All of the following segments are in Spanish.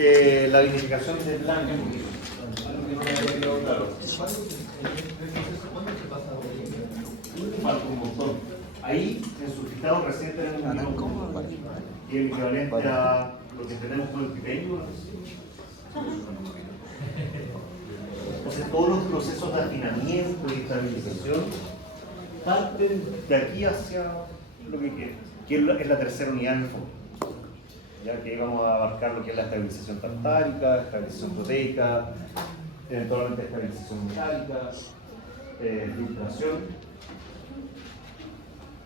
La vinificación de blanco, algo que no me había quedado claro. Falta un montón. Ahí, en su listado recién tenemos un vino y el equivalente a lo que tenemos con el pipeño. Entonces, todos los procesos de afinamiento y estabilización parten de aquí hacia lo que queda, que es la tercera unidad en el fondo. Ya que vamos a abarcar lo que es la estabilización tartárica, estabilización proteica, eventualmente estabilización metálica, filtración,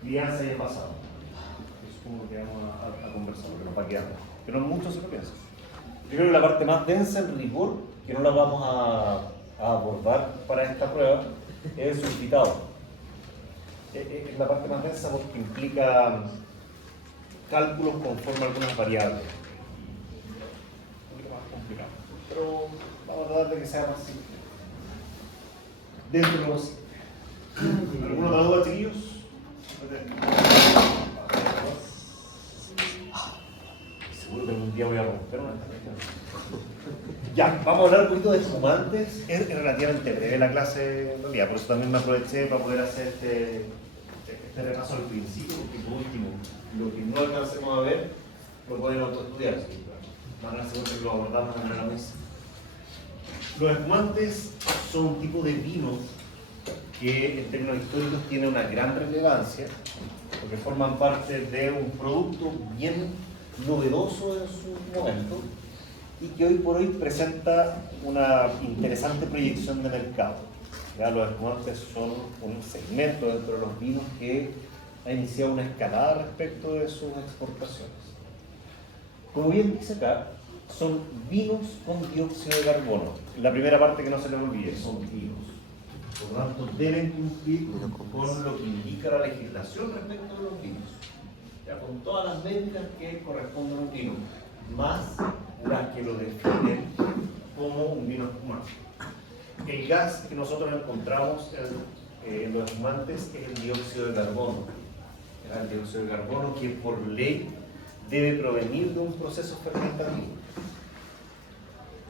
crianza y envasado. Eso es como lo que vamos a conversar, lo que nos va quedando. Pero no mucho se lo piensa. Yo creo que la parte más densa en rigor, que no la vamos a abordar para esta prueba, es el sulfitado. Es la parte más densa porque implica cálculos conforme a algunas variables. Un poquito más complicado. Pero vamos a tratar de que sea más simple. Dentro de lo posible. ¿Alguna otra duda, chiquillos? Seguro que algún día voy a romper una estrategia. Ya, vamos a hablar un poquito de espumantes. Es relativamente breve la clase en realidad, por eso también me aproveché para poder hacer este repaso al principio, porque por último, lo que no alcancemos a ver, lo pueden autoestudiar. Van a seguro que lo abordamos en la mesa. Los espumantes son un tipo de vino que en términos históricos tiene una gran relevancia, porque forman parte de un producto bien novedoso en su momento y que hoy por hoy presenta una interesante proyección de mercado. Ya, los espumantes son un segmento dentro de los vinos que ha iniciado una escalada respecto de sus exportaciones. Como bien dice acá, son vinos con dióxido de carbono. La primera parte que no se les olvide, son vinos. Por lo tanto, deben cumplir con lo que indica la legislación respecto de los vinos. Ya, con todas las métricas que corresponden a un vino, más las que lo definen como un vino espumante. El gas que nosotros encontramos en los espumantes es el dióxido de carbono. El dióxido de carbono que por ley debe provenir de un proceso fermentativo.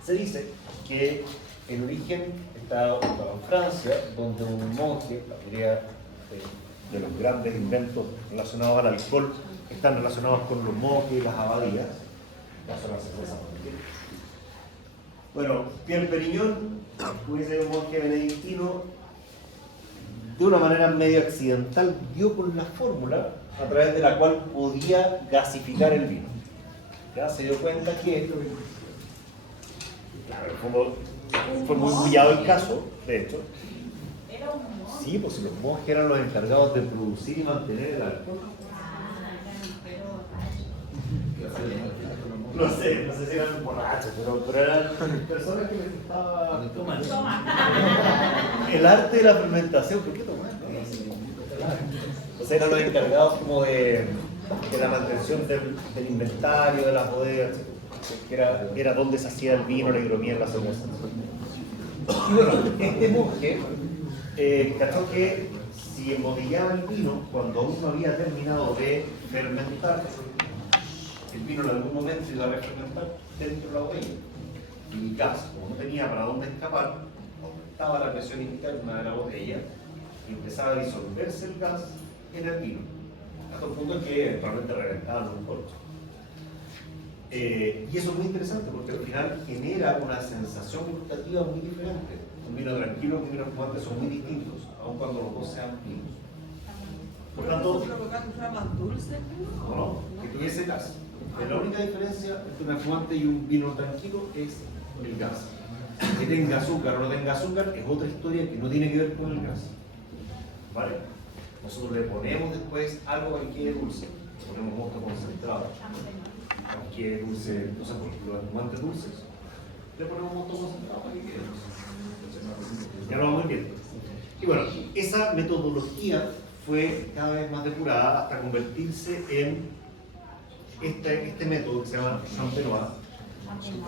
Se dice que el origen está en Francia, donde un monje, la mayoría de los grandes inventos relacionados al alcohol están relacionados con los monjes y las abadías. La cerveza. Bueno, Pierre Perignon, hubiese un monje benedictino, de una manera medio accidental dio con la fórmula a través de la cual podía gasificar el vino. Ya se dio cuenta que, claro, fue muy bullado el caso, de hecho. Sí, pues si los monjes eran los encargados de producir y mantener el alcohol. No sé si eran borrachos, pero eran personas que les gustaba el arte de la fermentación. ¿Por qué tomar? O sea, eran los encargados como de la mantención del inventario, de las bodegas, que era donde se hacía el vino, la hidromiel, la cerveza. Y bueno, este monje cachó que si embotellaba el vino, cuando aún no había terminado de fermentar, el vino en algún momento se iba a refermentar dentro de la botella. Y el gas, como no tenía para dónde escapar, aumentaba la presión interna de la botella y empezaba a disolverse el gas en el vino, hasta el punto en que eventualmente reventaban un corcho. Y eso es muy interesante porque al final genera una sensación gustativa muy diferente. Un vino tranquilo y un vino espumante son muy distintos, aun cuando los dos sean vinos. Por tanto, más dulce? no, que tuviese gas. La única diferencia entre un espumante y un vino tranquilo es el gas. Que tenga azúcar o no tenga azúcar es otra historia que no tiene que ver con el gas. ¿Vale? Nosotros le ponemos después algo para que quede dulce. Le ponemos mosto concentrado. Para que quede dulce, o sea, por los espumantes dulces. Le ponemos mosto concentrado para que quede dulce. Ya lo vamos a ir viendo. Y bueno, esa metodología fue cada vez más depurada hasta convertirse en este método que se llama Champenois,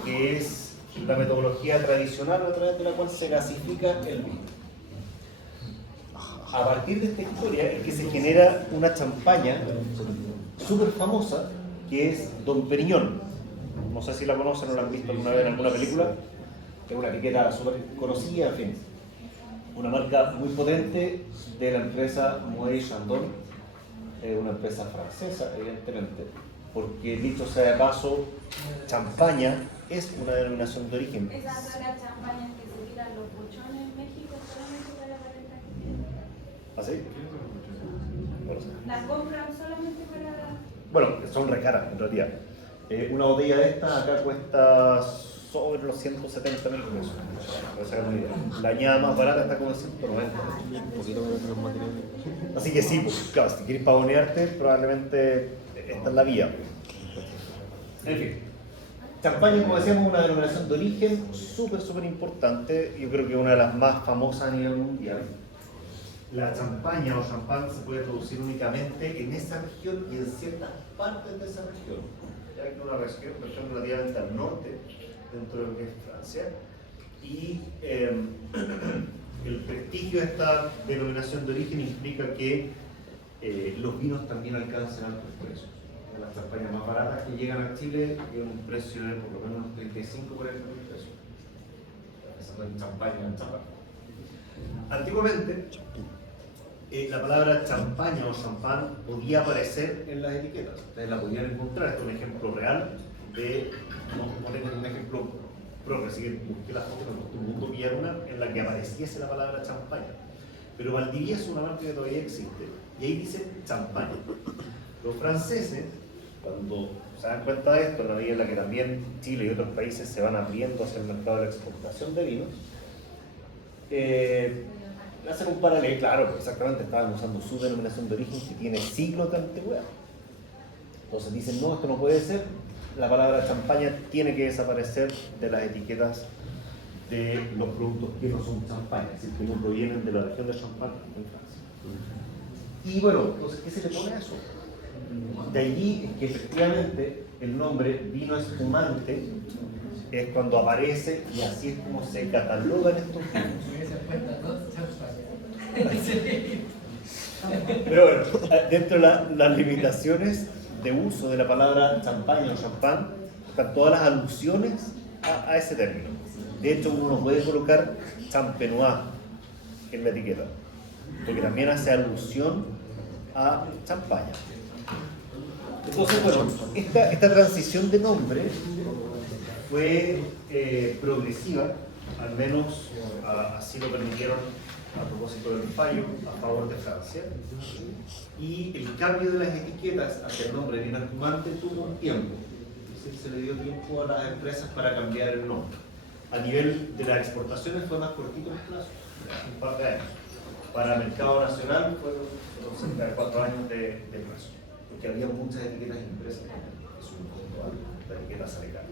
que es la metodología tradicional a través de la cual se gasifica el vino. A partir de esta historia es que se genera una champaña súper famosa que es Dom Perignon, un no sé si la conocen o la han visto alguna vez en alguna película, es una etiqueta súper conocida, en fin. Una marca muy potente de la empresa Moët & Chandon, una empresa francesa, evidentemente, porque dicho sea de paso, champaña es una denominación de origen. Esas son las champañas que se tiran los buchones en México solamente para calentar. ¿Ah, sí? No lo sé. Las compran solamente para... Bueno, son re caras en realidad. Una botella de esta acá cuesta sobre los 170.000 pesos. Para sacar una idea. La añada más barata está como en 190. Un poquito menos que los materiales. Así que sí, pues, claro, si quieres pavonearte, probablemente esta es la vía. En fin. Champaña, como decíamos, una denominación de origen súper importante. Yo creo que una de las más famosas a nivel mundial. La champaña o champán se puede producir únicamente en esa región y en ciertas partes de esa región. Ya que una región relativamente al norte, dentro de lo que es Francia. Y el prestigio de esta denominación de origen implica que los vinos también alcanzan altos precios. Las champañas más baratas que llegan a Chile tienen un precio de por lo menos unos 35 o 40 mil pesos. Pensando en champán. Antiguamente, la palabra champaña o champán podía aparecer en las etiquetas. Ustedes la podían encontrar. Este es un ejemplo real de, no tengo un ejemplo propio, así que busqué la foto, me costó un mundo pillar una en la que apareciese la palabra champaña. Pero Valdivia es una marca que todavía existe y ahí dice champaña. Los franceses, cuando se dan cuenta de esto, en la medida en la que también Chile y otros países se van abriendo hacia el mercado de la exportación de vinos, hacen un paralelo, claro, exactamente, estaban usando su denominación de origen que tiene siglos de antigüedad. Entonces dicen, no, esto no puede ser, la palabra champaña tiene que desaparecer de las etiquetas de los productos que no son champaña, es decir, que no provienen de la región de Champagne en Francia. Y bueno, entonces, ¿qué se le pone a eso? De allí es que efectivamente el nombre vino espumante es cuando aparece y así es como se catalogan estos vinos. Pero bueno, dentro de las limitaciones de uso de la palabra champaña o champán están todas las alusiones a ese término. De hecho, uno no puede colocar champenois en la etiqueta, porque también hace alusión a champaña. Entonces, bueno, esta transición de nombre fue progresiva, al menos así lo permitieron a propósito del fallo a favor de Francia. Y el cambio de las etiquetas hacia el nombre de vino espumante tuvo un tiempo. Es decir, se le dio tiempo a las empresas para cambiar el nombre. A nivel de las exportaciones fue más cortito el plazo, un par de años. Para el mercado nacional fueron cerca de 4 años de plazo, porque había muchas etiquetas impresas, es un costo alto, la etiqueta sale cara.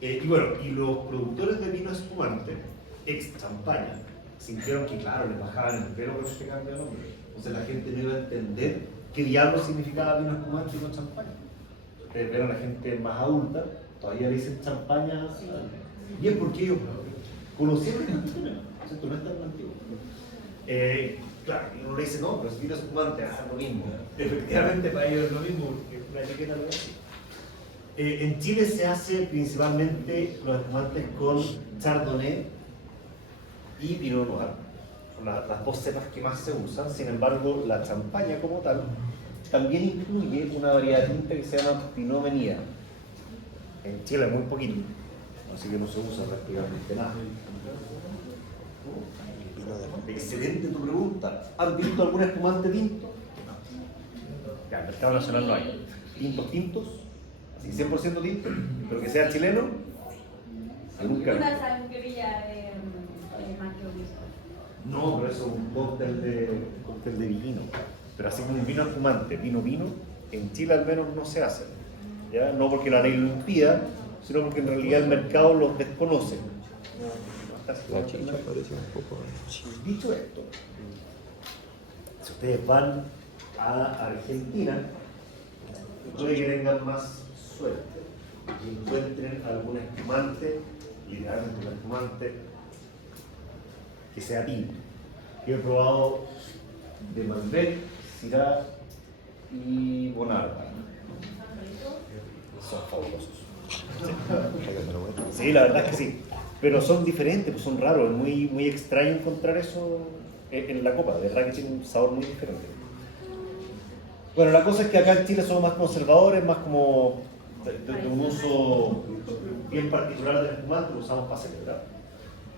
Y bueno, y los productores de vino espumante, ex champaña, sintieron que claro, les bajaban el pelo por este cambio de nombre. Entonces la gente no iba a entender qué diablo significaba vino espumante y no champaña. Ustedes ven a la gente más adulta, todavía le dicen champaña, y es porque ellos conocieron el antiguo, ¿cierto? No es tan antiguo. Claro, y uno le dice, no, pero es vino espumante, es lo mismo. Efectivamente, para ellos es lo mismo, porque la etiqueta lo es. En Chile se hace principalmente los espumantes con Chardonnay y Pinot Noir. Son las dos cepas que más se usan. Sin embargo, la champaña como tal también incluye una variedad de tinta que se llama Pinot Meunier. En Chile es muy poquito, así que no se usa prácticamente nada. Excelente tu pregunta. ¿Han visto algún espumante tinto? No. Ya, en el mercado nacional no hay. Tintos, así 100% tinto, pero que sea chileno, nunca. Una sangría más que obispo. No, pero eso es un cóctel de vino. Pero así como un vino espumante, vino, en Chile al menos no se hace. ¿Ya? No porque la ley lo impida, sino porque en realidad el mercado los desconoce. La chicha parece un poco. Dicho esto, si ustedes van a Argentina, puede que tengan más suerte y encuentren algún espumante, literalmente un espumante que sea tinto. Yo he probado de Malbec, Syrah y Bonarda. Son fabulosos. Sí, la verdad es que sí. Pero son diferentes, pues son raros, es muy, muy extraño encontrar eso en la copa, de verdad que tiene un sabor muy diferente. Bueno, la cosa es que acá en Chile somos más conservadores, más como de un uso bien particular del espumante, lo usamos para celebrar,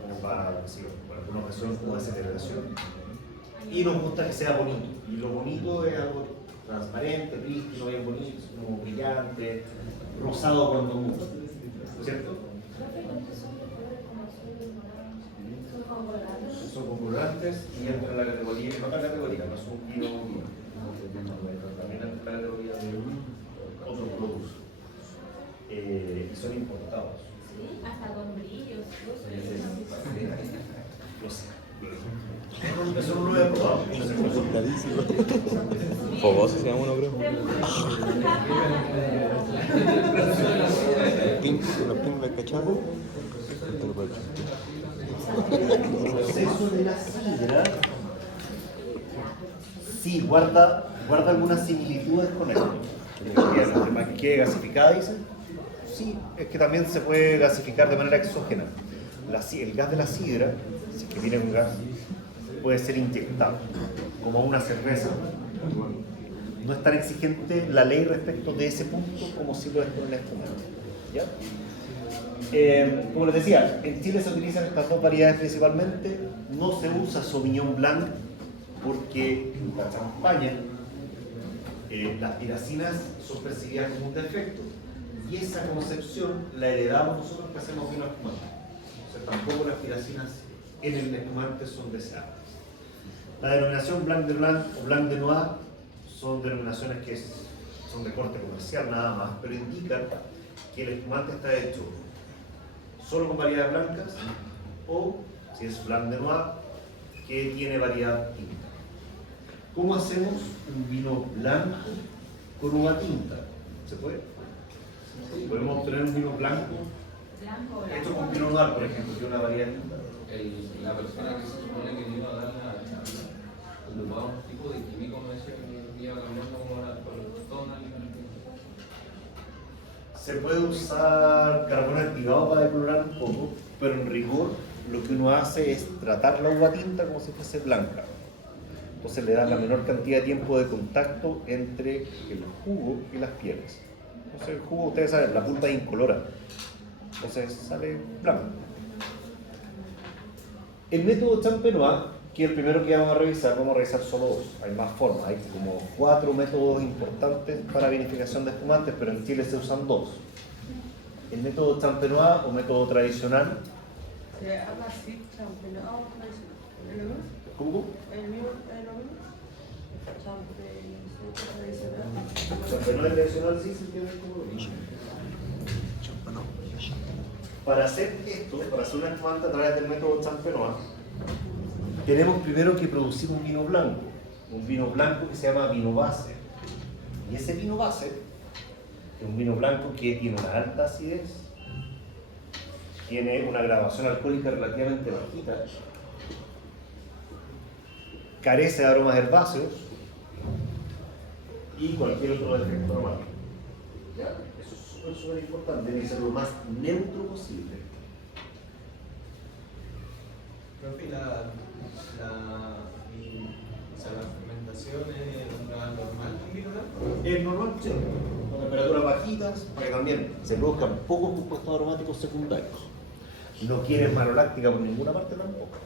como para, sí, para alguna ocasión como de celebración. Y nos gusta que sea bonito, y lo bonito es algo transparente, prístino, bien bonito, como brillante, rosado cuando mucho, ¿cierto? Son concurrentes y entra en la categoría, en otra categoría, no es un vino, también entra en la categoría de otros productos. Y son importados. Sí, hasta con brillos. No sé. Eso no lo he probado. Clarísimo. Fogoso se llama uno, creo. Pink, los pink de cachado. El proceso de la sidra, sí, guarda algunas similitudes con esto. El tema que gasificada, dice. Sí, es que también se puede gasificar de manera exógena. El gas de la sidra, si es que tiene un gas, puede ser inyectado, como una cerveza. No es tan exigente la ley respecto de ese punto como si lo es con el espumante. ¿Ya? Como les decía, en Chile se utilizan estas dos variedades principalmente. No se usa Sauvignon Blanc porque en la champaña las piracinas son percibidas como un defecto. Y esa concepción la heredamos nosotros que hacemos vino espumante. O sea, tampoco las piracinas en el espumante son deseables. La denominación Blanc de Blanc o Blanc de Noir son denominaciones que son de corte comercial nada más, pero indican que el espumante está hecho solo con variedades blancas o, si es Blanc de Noir, que tiene variedad tinta. ¿Cómo hacemos un vino blanco con uva tinta? ¿Se puede? Podemos obtener un vino blanco hecho con vino noir, por ejemplo, que es una variedad tinta. La persona que se supone que iba a dar la charla ocupaba un tipo de químico, me decía que iba cambiando como por el tono. Se puede usar carbón activado para decolorar un poco, pero en rigor lo que uno hace es tratar la uva tinta como si fuese blanca. Entonces le da la menor cantidad de tiempo de contacto entre el jugo y las pieles. Entonces el jugo, ustedes saben, la pulpa es incolora. Entonces sale blanco. El método Champenois, que es el primero que vamos a revisar solo dos. Hay más formas, hay como 4 métodos importantes para vinificación de espumantes, pero en Chile se usan 2. El método Champenois o método tradicional. Se habla así, Champenois o tradicional. ¿Cómo? ¿El mismo? Tradicional. Champenois tradicional sí se entiende como lo mismo. Para hacer esto, para hacer una espumante a través del método Champenois, tenemos primero que producir un vino blanco que se llama vino base. Y ese vino base es un vino blanco que tiene una alta acidez, tiene una graduación alcohólica relativamente bajita, carece de aromas herbáceos y cualquier otro defecto aromático. Eso es súper importante, debe ser lo más neutro posible. Profe, o sea, la fermentación es normal en vino blanco. Es normal, sí, con temperaturas bajitas, para que también se produzcan pocos compuestos aromáticos secundarios. No quieren maloláctica por ninguna parte tampoco.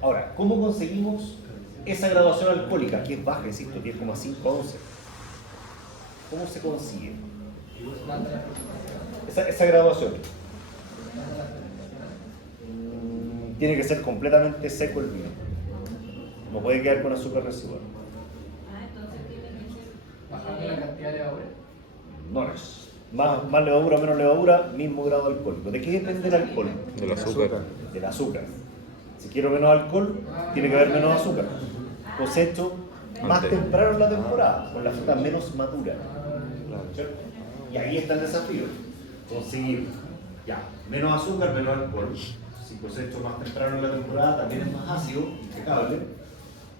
Ahora, ¿cómo conseguimos esa graduación alcohólica? Que es baja, insisto, 10,5 a 11. ¿Cómo se consigue? Esa graduación. Tiene que ser completamente seco el vino. No puede quedar con azúcar residual. Entonces tiene que ser Bajando la cantidad de levadura. No es. Más levadura, menos levadura, mismo grado alcohólico. ¿De qué depende el alcohol? Del azúcar. Del azúcar. Si quiero menos alcohol, tiene que haber menos azúcar. Cosecho más Antes. temprano en la temporada, con la fruta menos madura. Claro. ¿Cierto? Y ahí está el desafío. Conseguir ya, menos azúcar, menos alcohol. Si cosecho más temprano en la temporada, también es más ácido, impecable.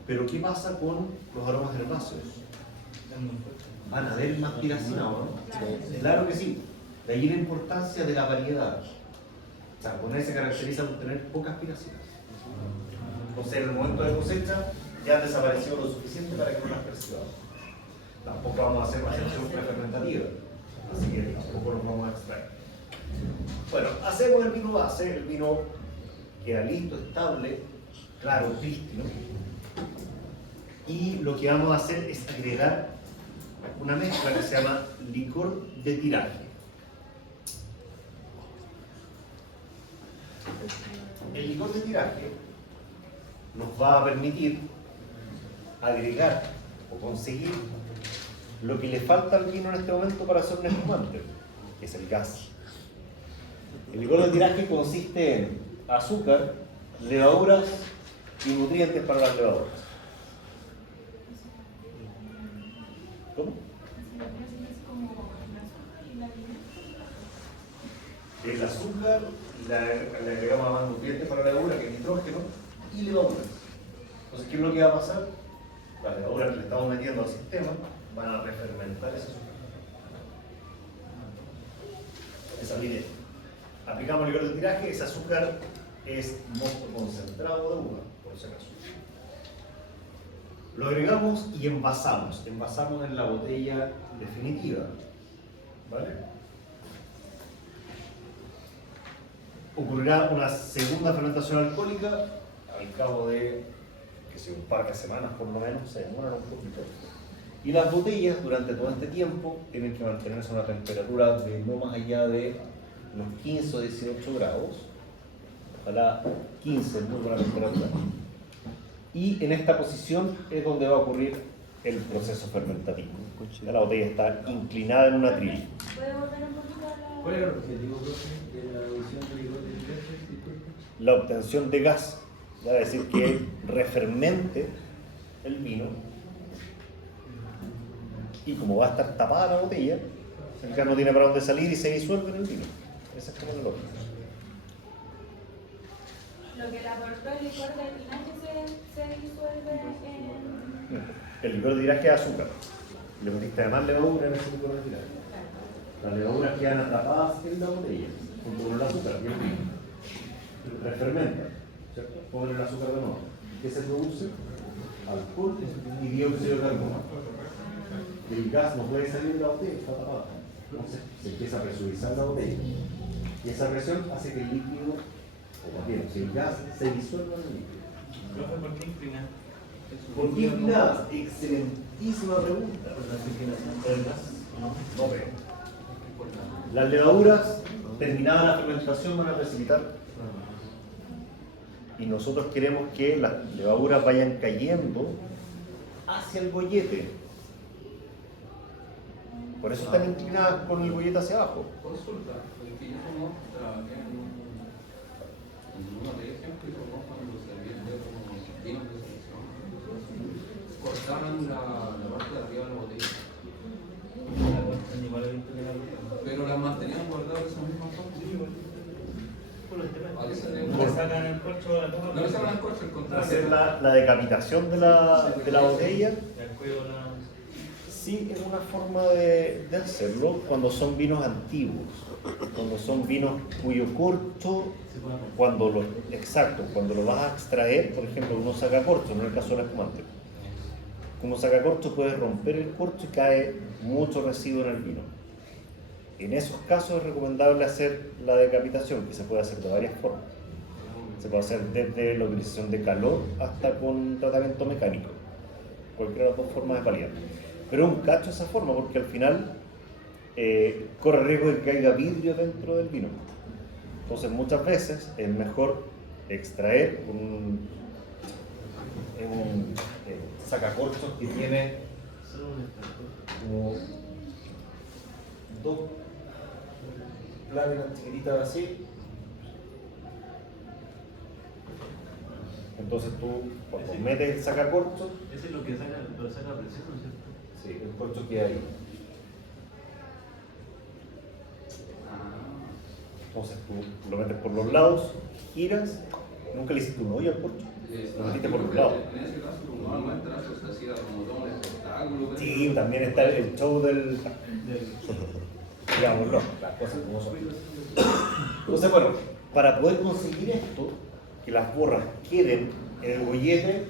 Pero ¿qué pasa con los aromas herbáceos? Van a haber más piracina, ¿no? Claro que sí. De ahí la importancia de la variedad. O sea, Bonet se caracteriza por tener pocas pinaceras. Entonces, en el momento de cosecha ya han desaparecido lo suficiente para que no las percibamos. Tampoco vamos a hacer una sección prefermentativa, así que tampoco los vamos a extraer. Bueno, hacemos el vino base, el vino queda listo, estable, claro, prístino. Y lo que vamos a hacer es agregar una mezcla que se llama licor de tiraje. El licor de tiraje nos va a permitir agregar o conseguir lo que le falta al vino en este momento para hacer un espumante, que es el gas. El licor de tiraje consiste en azúcar, levaduras y nutrientes para las levaduras. ¿Cómo? El azúcar, le agregamos más nutrientes para la levadura, que es nitrógeno, y levaduras. Entonces, ¿qué es lo que va a pasar? Las levaduras que le estamos metiendo al sistema van a refermentar ese azúcar. Esa es la idea. Aplicamos el licor de tiraje, ese azúcar es mosto concentrado de uva, por si acaso. Lo agregamos y envasamos. Envasamos en la botella definitiva. ¿Vale? Ocurrirá una segunda fermentación alcohólica al cabo de un par de semanas por lo menos, se demoran un poquito. Y las botellas durante todo este tiempo tienen que mantenerse a una temperatura de no más allá de los 15 o 18 grados, ojalá 15, muy buena temperatura. Y en esta posición es donde va a ocurrir el proceso fermentativo. Ya la botella está inclinada en un atril. ¿Puede volver un poquito a la...? ¿Cuál era el objetivo, profe, de la adición de licor de tiraje? Disculpe. La obtención de gas, es decir, que refermente el vino, y como va a estar tapada la botella, el gas no tiene para dónde salir y se disuelve en el vino. Esa es como la lógica. Lo que le aportó el licor de tinaje se disuelve en... El licor de tiraje es azúcar. Le metiste además levadura en ese licor de tiraje. Las levaduras quedan atrapadas en la botella, junto con el azúcar y el vino. Refermenta, ¿cierto? Ponen el azúcar de nuevo. ¿Qué se produce? Alcohol y dióxido de carbono. El gas no puede salir de la botella, está tapada. Entonces se empieza a presurizar la botella. Y esa presión hace que el líquido, o más bien, si el gas se disuelva en el líquido. ¿Por qué inclinar? ¿Por qué inclinar? Excelentísima pregunta. ¿Por la circulación del gas? No veo. Las levaduras, terminada la fermentación, van a precipitar. Y nosotros queremos que las levaduras vayan cayendo hacia el bollete. Por eso están inclinadas con el bollete hacia abajo. Consulta, porque yo como trabajé en un hotel, ejemplo, y como cuando servían de como vinos de selección, cortaban la parte de arriba de la botella. Pero las mantenían guardadas de esa misma forma. ¿A qué se debe? Le sacan el corcho de la toma. No le sacan el corcho, al contrario. Hacer la decapitación de la botella. Y al cuello la... Sí, es una forma de hacerlo cuando son vinos antiguos, cuando son vinos cuyo corcho, cuando lo vas a extraer, por ejemplo, uno saca corcho, no en el caso del espumante. Como saca corcho puedes romper el corcho y cae mucho residuo en el vino. En esos casos es recomendable hacer la decapitación, que se puede hacer de varias formas. Se puede hacer desde la utilización de calor hasta con tratamiento mecánico. Cualquiera de las dos formas es válida. Pero es un cacho esa forma porque al final corre riesgo de que caiga vidrio dentro del vino. Entonces muchas veces es mejor extraer un sacacorchos que tiene como dos láminas chiquititas así. Entonces tú cuando metes el sacacorchos, Ese es lo que saca presión, ¿no es cierto? sí, el corcho queda ahí. Entonces tú lo metes por los lados, giras, nunca le hiciste un hoyo al corcho, lo metiste por los lados. En ese caso, como no entra, se hacía como todo un espectáculo. Sí, también está el show del digámoslo, las cosas como son. Entonces, bueno, para poder conseguir esto, que las borras queden en el gollete,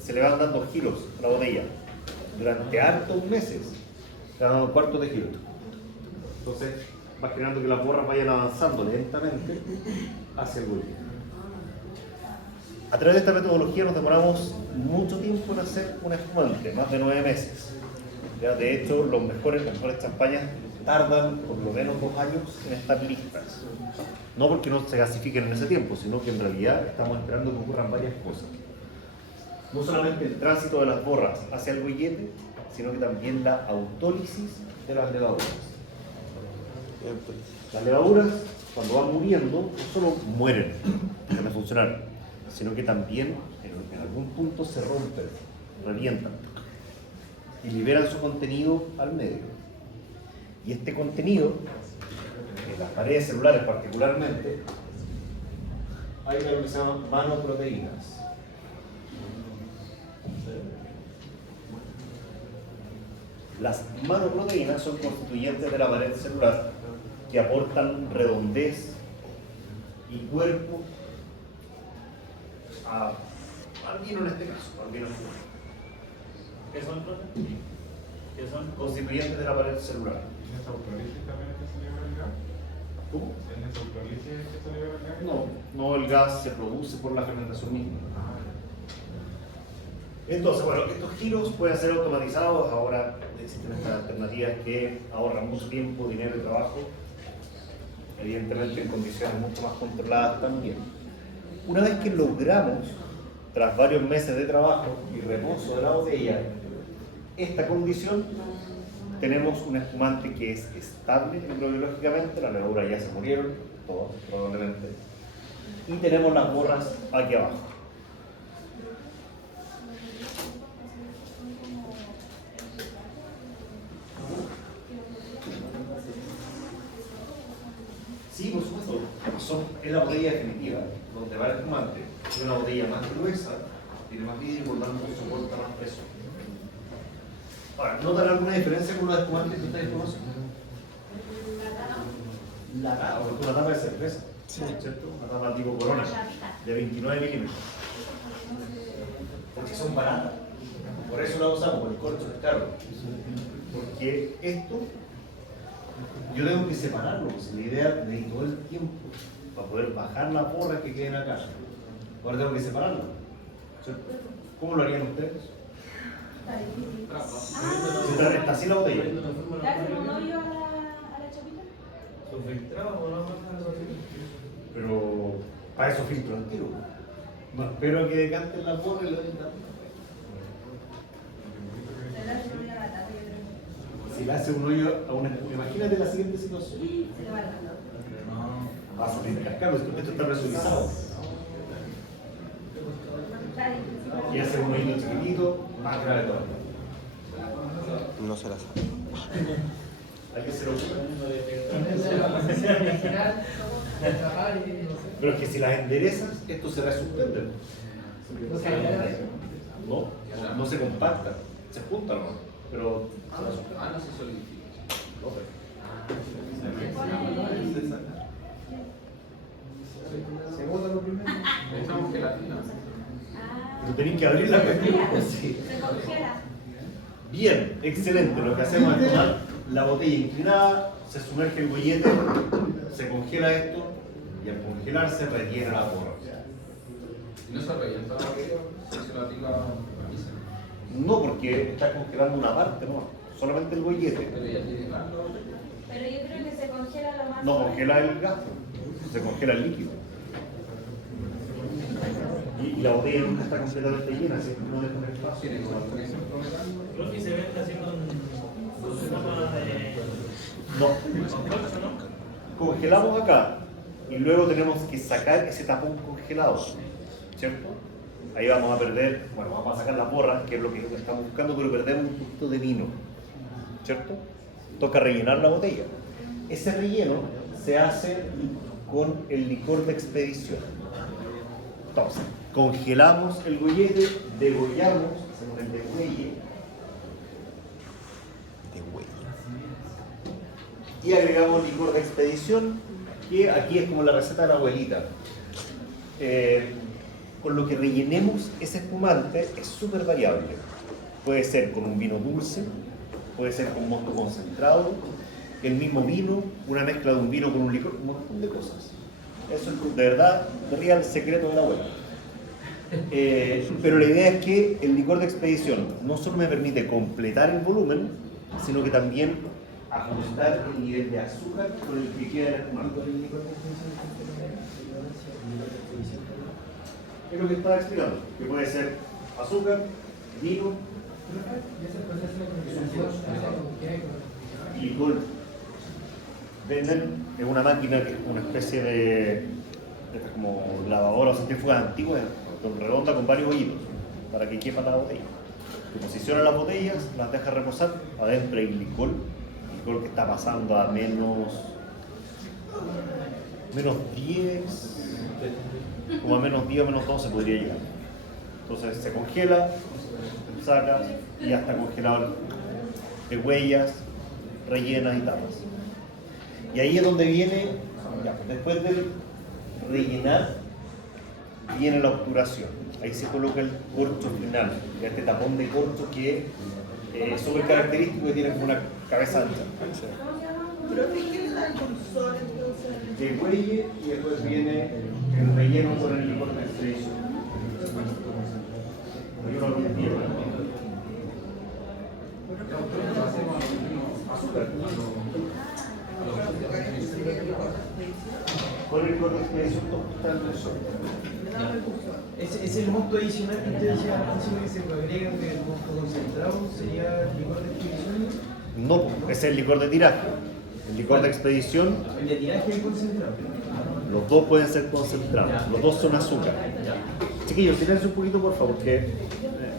se le van dando giros a la botella. Durante hartos meses, se van dando cuartos de giro. Entonces, va generando que las borras vayan avanzando lentamente hacia el gollete. A través de esta metodología nos demoramos mucho tiempo en hacer un espumante, más de 9 meses. Ya, de hecho, las mejores champañas tardan por lo menos 2 años en estar listas. No porque no se gasifiquen en ese tiempo, sino que en realidad estamos esperando que ocurran varias cosas. No solamente el tránsito de las borras hacia el gollete, sino que también la autólisis de las levaduras. Las levaduras, cuando van muriendo, no solo mueren, dejan de funcionar, sino que también en algún punto se rompen, revientan y liberan su contenido al medio. Y este contenido, en las paredes celulares particularmente, hay algo que se llama manoproteínas. Las manoproteínas son constituyentes de la pared celular que aportan redondez y cuerpo al vino en este caso, al vino azul. ¿Qué son, profe? ¿Qué son? Constituyentes de la pared celular. ¿En esa autólisis también es que se libera el gas? ¿Cómo? ¿En esa autólisis es que se libera el gas? No, el gas se produce por la fermentación misma. Entonces, bueno, estos giros pueden ser automatizados. Ahora existen estas alternativas que ahorran mucho tiempo, dinero y trabajo, evidentemente en condiciones mucho más controladas también. Una vez que logramos, tras varios meses de trabajo y reposo de la botella, esta condición, tenemos un espumante que es estable microbiológicamente, las levaduras ya se murieron, todas probablemente, y tenemos las borras aquí abajo. Sí, por supuesto, es la botella definitiva, donde va el espumante. Es una botella más gruesa, tiene más vidrio y por tanto soporta más peso. Ahora, ¿notan alguna diferencia con los espumantes que ustedes conocen? La tapa, porque una tapa de cerveza, ¿cierto? Una tapa tipo Corona, de 29 milímetros. Porque son baratas. Por eso la usamos, porque el corcho es caro. Porque esto, yo tengo que separarlo, pues la idea de todo el tiempo, para poder bajar las borras que queden acá. Ahora tengo que separarlo. ¿Cierto? ¿Cómo lo harían ustedes? Está así la botella. ¿Darle un hoyo a la chapita? ¿Son filtrados o no? Pero para eso filtro el tiro. No espero que decanten las borras y lo den también. Si le hace un hoyo a una... Imagínate la siguiente situación. Se le va dando. Va a salir cascado, esto está presurizado. Y hace un hoyo chiquitito, más grave todavía. No se la sabe. Hay que ser Pero es que si las enderezas, esto se va a suspender. No se compacta, se juntan, ¿no? Pero se va a suspender. No se solidifica. Se bota lo primero. Necesitamos gelatina. Pero tenéis que abrir la cuestión. Sí. Se congela. Bien, excelente. Lo que hacemos es tomar la botella inclinada, se sumerge el gollete, se congela esto y al congelarse retiene la borra. ¿Y no se revienta la botella? ¿Se la tira a misa? No, porque está congelando una parte, no, solamente el gollete. Pero ya tiene gas. Pero yo creo que se congela lo más. No congela el gas, se congela el líquido. Y la botella nunca está completamente llena, siempre no deja el espacio. Tiene como el Creo que se vende así con tapas de... No, con corcho, ¿no? congelamos acá y luego tenemos que sacar ese tapón congelado, ¿cierto? Ahí vamos a perder, bueno, vamos a sacar las borras, que es lo que estamos buscando, pero perdemos un poquito de vino, ¿cierto? Toca rellenar la botella. Ese relleno se hace con el licor de expedición. Entonces, congelamos el gollete, degollamos, hacemos el degüelle, De huella. Y agregamos licor de expedición, que aquí es como la receta de la abuelita. Con lo que rellenemos ese espumante es súper variable. Puede ser con un vino dulce, puede ser con mosto concentrado, el mismo vino, una mezcla de un vino con un licor, un montón de cosas. Eso es de verdad, de real secreto de la abuela. Pero la idea es que el licor de expedición no solo me permite completar el volumen, sino que también ajustar el nivel de azúcar con el que queda el espumante. Es lo que estaba explicando, que puede ser azúcar, vino, licor. Venden en una máquina que es una especie de como lavadora o centrífuga antigua, redonda con varios hoyitos, para que quepa la botella. Se posicionan las botellas, las deja reposar, adentro hay licor que está pasando a menos 10, como a menos 10 o menos 12 podría llegar. Entonces se congela, saca y ya está congelado de huellas, rellenas y tapas. Y ahí es donde viene, ya, después de rellenar, viene la obturación. Ahí se coloca el corcho final, este tapón de corcho que es súper característico, que tiene como una cabeza ancha. ¿Pero qué es el dulzor entonces? De huelle y después viene el relleno con el licor de expedición. Yo no lo entiendo. Azúcar. Con el licor de expedición totalmente solo. Es el mosto adicional que usted decía al principio que se agrega del mosto concentrado, ¿sería licor de expedición? No, es el licor de tiraje. El licor de expedición, El de tiraje y concentrado. los dos pueden ser concentrados, los dos son azúcar. Chiquillos, silencio un poquito por favor, porque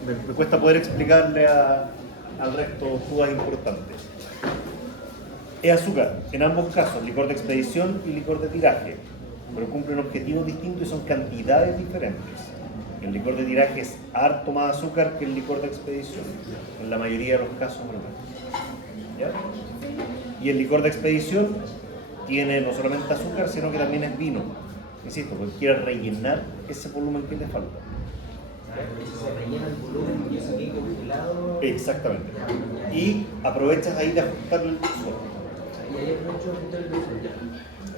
me cuesta poder explicarle al resto dudas importantes. Es azúcar, en ambos casos, licor de expedición y licor de tiraje, pero cumplen objetivos distintos y son cantidades diferentes. El licor de tiraje es harto más azúcar que el licor de expedición, en la mayoría de los casos no. ¿Ya? Y el licor de expedición tiene no solamente azúcar, sino que también es vino. Insisto, porque quiere rellenar ese volumen que le falta. Se rellena el volumen y eso aquí congelado. Exactamente. Y aprovechas ahí de ajustarle el dulzor. Y ahí aprovecho de ajustar el dulzor.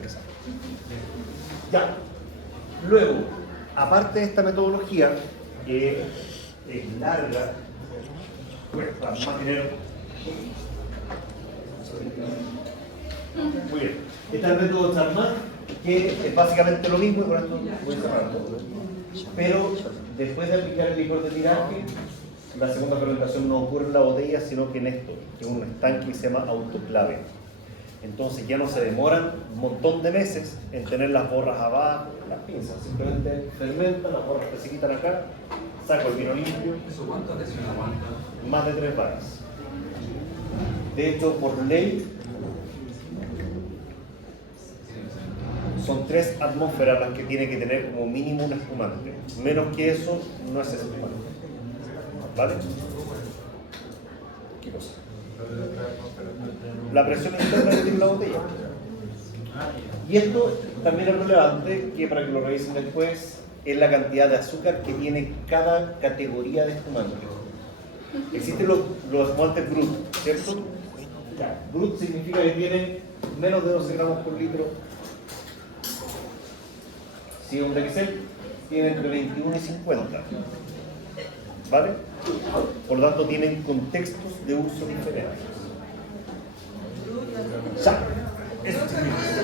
Exacto. Ya. Luego, aparte de esta metodología, que es larga, cuesta mantener. Muy bien. Está el método Charmat, que es básicamente lo mismo, y por esto voy cerrando. Pero después de aplicar el licor de tiraje, la segunda fermentación no ocurre en la botella, sino que en esto, que es un estanque que se llama autoclave. Entonces ya no se demoran un montón de meses en tener las borras abajo, las pinzas. Simplemente fermentan, las borras que se quitan acá, saco el vino limpio. ¿Eso cuánto presión aguanta? Más de 3 bares. De hecho, por ley, son 3 atmósferas las que tiene que tener como mínimo un espumante. Menos que eso, no es espumante. ¿Vale? ¿Qué cosa? La presión interna que tiene la botella. Y esto también es relevante, que para que lo revisen después, es la cantidad de azúcar que tiene cada categoría de espumante. Existen los espumantes Brut, ¿cierto? Ya, Brut significa que tienen menos de 12 gramos por litro. Si es un Dexel, tiene entre 21 y 50. ¿Vale? Por lo tanto, tienen contextos de uso diferentes. Ya, eso significa.